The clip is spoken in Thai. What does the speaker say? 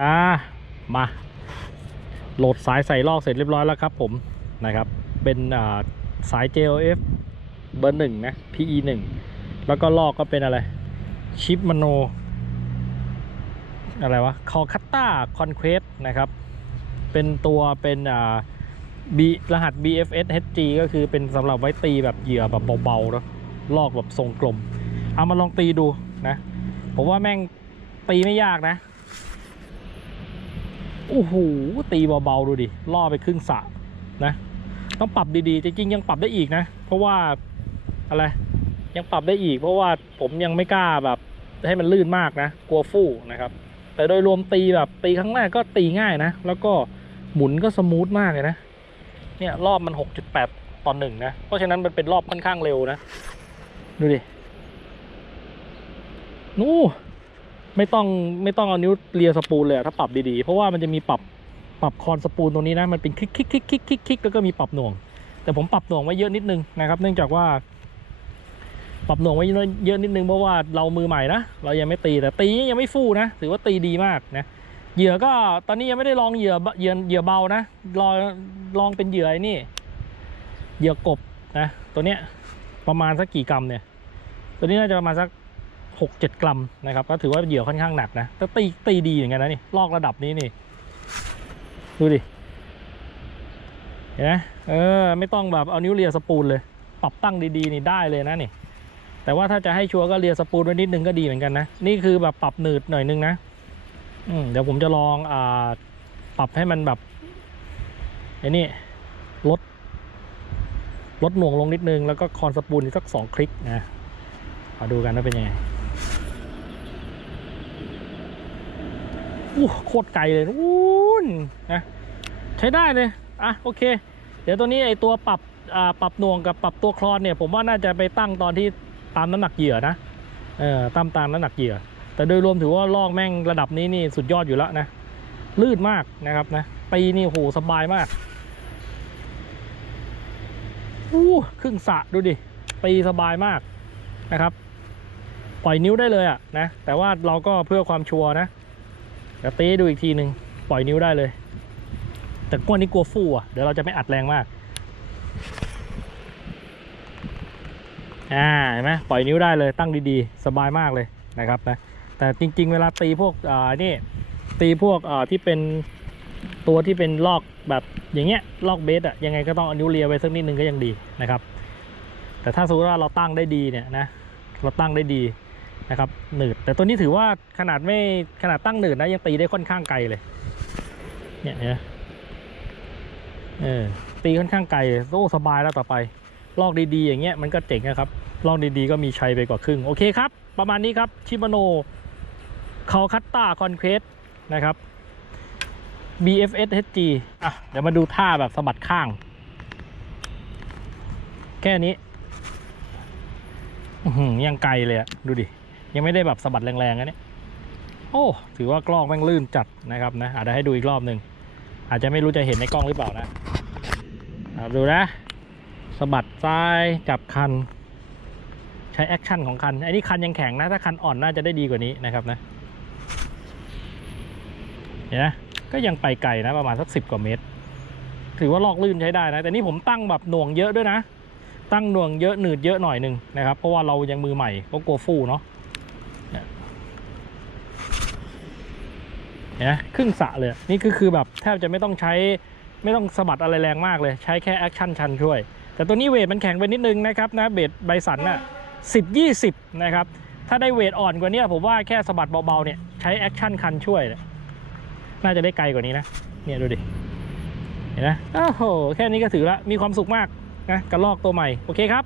อ่ามาโหลดสายใส่ลอกเสร็จเรียบร้อยแล้วครับผมนะครับ เป็นอ่าสาย JOF เบอร์หนึ่งนะ PE หนึ่งแล้วก็ลอกก็เป็นอะไร ชิปมโน อะไรวะคอคัตตาคอนเควสนะครับ เป็นตัวเป็นอ่า B รหัส BFS HG ก็คือเป็นสำหรับไว้ตีแบบเหยื่อแบบเบาๆเนอะลอกแบบทรงกลม เอามาลองตีดูนะ ผมว่าแม่งตีไม่ยากนะ โอ้โหตีเบาๆดูดิล่อไปครึ่งสะนะ ต้องปรับดีๆจริงๆยังปรับได้อีกนะ เพราะว่าอะไรยังปรับได้อีก เพราะว่าผมยังไม่กล้าแบบให้มันลื่นมากนะ กลัวฟู่นะครับ แต่โดยรวมตีแบบตีครั้งแรกก็ตีง่ายนะ แล้วก็หมุนก็สมูทมากเลยนะ เนี่ยรอบมัน 6.8ต่อหนึ่งนะ เพราะฉะนั้นมันเป็นรอบค่อนข้างเร็วนะ ดูดิ นู่ ไม่ต้องไม่ต้องเอานิ้วเลียสปูนเลยถ้าปรับดีๆ เพราะว่ามันจะมีปรับปรับคอนสปูนตรงนี้นะมันเป็นคลิกคลิกคลิกคลิกคลิกคลิกแล้วก็มีปรับหน่วง แต่ผมปรับหน่วงไว้เยอะนิดนึงนะครับ เนื่องจากว่าปรับหน่วงไว้เยอะนิดนึงเพราะว่าเรามือใหม่นะเรายังไม่ตีแต่ตียังไม่ฟู่นะถือว่าตีดีมากนะเหยื่อก็ตอนนี้ยังไม่ได้ลองเหยื่อเหยื่อเหยื่อเบานะลองลองเป็นเหยื่อนี่ เหยื่อกบนะตัวเนี้ยประมาณสักกี่กรัมเนี่ย ตัวนี้น่าจะประมาณสัก หกเจ็ดกรัมนะครับก็ถือว่าเหยื่อค่อนข้างหนักนะแต่ตีตีดีอย่างเงี้ยนะนี่ลอกระดับนี้นี่ ดูดิเห็นไหมเออไม่ต้องแบบเอานิ้วเลียสปูนเลย ปรับตั้งดีๆนี่ได้เลยนะนี่ แต่ว่าถ้าจะให้ชัวร์ก็เลียสปูนไว้นิดนึงก็ดีเหมือนกันนะนี่คือแบบปรับหนืดหน่อยนึงนะอืมเดี๋ยวผมจะลองอ่าปรับให้มันแบบไอ้นี่ลดลดหน่วงลงนิดนึง แล้วก็คอนสปูนอีกสักสองคลิกนะมาดูกันว่าเป็นยังไง อู้โคตรไกลเลยอู้นนะใช้ได้เลยอะโอเค เดี๋ยวตัวนี้ไอตัวปรับอ่าปรับหน่วงกับปรับตัวคลอนเนี่ย ผมว่าน่าจะไปตั้งตอนที่ตามน้ำหนักเหยื่อนะเออตามตามน้ำหนักเหยื่อ แต่โดยรวมถือว่าลอกแม่งระดับนี้นี่สุดยอดอยู่แล้วนะลื่นมากนะครับนะตีนี่โหสบายมากอู้ครึ่งสะดูดิตีสบายมากนะครับ ปล่อยนิ้วได้เลยอะนะแต่ว่าเราก็เพื่อความชัวร์นะ ดี๋ยวตีดูอีกทีหนึ่งปล่อยนิ้วได้เลย แต่กวนนี้กลัวฟูอะ เดี๋ยวเราจะไม่อัดแรงมาก อ่าเห็นไหมปล่อยนิ้วได้เลยตั้งดีๆ สบายมากเลยนะครับนะแต่จริง ๆ เวลาตีพวกอ่านี่ตีพวกอ่าที่เป็นตัวที่เป็นลอกแบบอย่างเงี้ยลอกเบสอะยังไงก็ต้องเอานิ้วเลียไว้สักนิดนึงก็ยังดีนะครับ แต่ถ้าสมมติว่าเราตั้งได้ดีเนี่ยนะเราตั้งได้ดี นะครับหนืดแต่ตัวนี้ถือว่าขนาดไม่ขนาดตั้งหนืดนะยังตีได้ค่อนข้างไกลเลย เนี่ยเนไหมเออตีค่อนข้างไกลโอ้สบายแล้วต่อไป ลอกดีๆ อย่างเงี้ยมันก็เจ๋งนะครับ ลอกดีๆ ก็มีชัยไปกว่าครึ่ง โอเคครับ ประมาณนี้ครับชิมาโนคาคัตตาคอนเควสนะครับ BFS HG อะเดี๋ยวมาดูท่าแบบสะบัดข้าง แค่นี้ยังไกลเลยอะดูดิ ยังไม่ได้แบบสะบัดแรงๆนะเนี่ยโอ้ถือว่ากล้องแม่งลื่นจัดนะครับนะอาจจะให้ดูอีกรอบหนึ่งอาจจะไม่รู้จะเห็นในกล้องหรือเปล่านะดูนะสะบัดซ้ายจับคัน ใช้แอคชั่นของคันอันนี้คันยังแข็งนะถ้าคันอ่อนน่าจะได้ดีกว่านี้นะครับนะเห็นไหมก็ยังไปไกลนะประมาณสักสิบกว่าเมตร ถือว่าลอกลื่นใช้ได้นะ แต่นี่ผมตั้งแบบหน่วงเยอะด้วยนะ ตั้งหน่วงเยอะหนืดเยอะหน่อยหนึ่งนะครับ เพราะว่าเรายังมือใหม่ก็กลัวฟู่เนาะเนี่ย เห็นไหมครึ่งสะเลย นี่ก็คือแบบแทบจะไม่ต้องใช้ไม่ต้องสะบัดอะไรแรงมากเลย ใช้แค่แอคชั่นชันช่วย แต่ตัวนี้เวทมันแข็งไปนิดนึงนะครับนะเบสใบสันน่ะสิบยี่สิบนะครับ ถ้าได้เวทอ่อนกว่านี้ผมว่าแค่สะบัดเบาๆเนี่ยใช้แอคชั่นคันช่วยเนี่ยน่าจะได้ไกลกว่านี้นะ เนี่ยดูดิ เห็นไหมโอ้โห แค่นี้ก็ถือละมีความสุขมากนะกระลอกตัวใหม่ โอเคครับ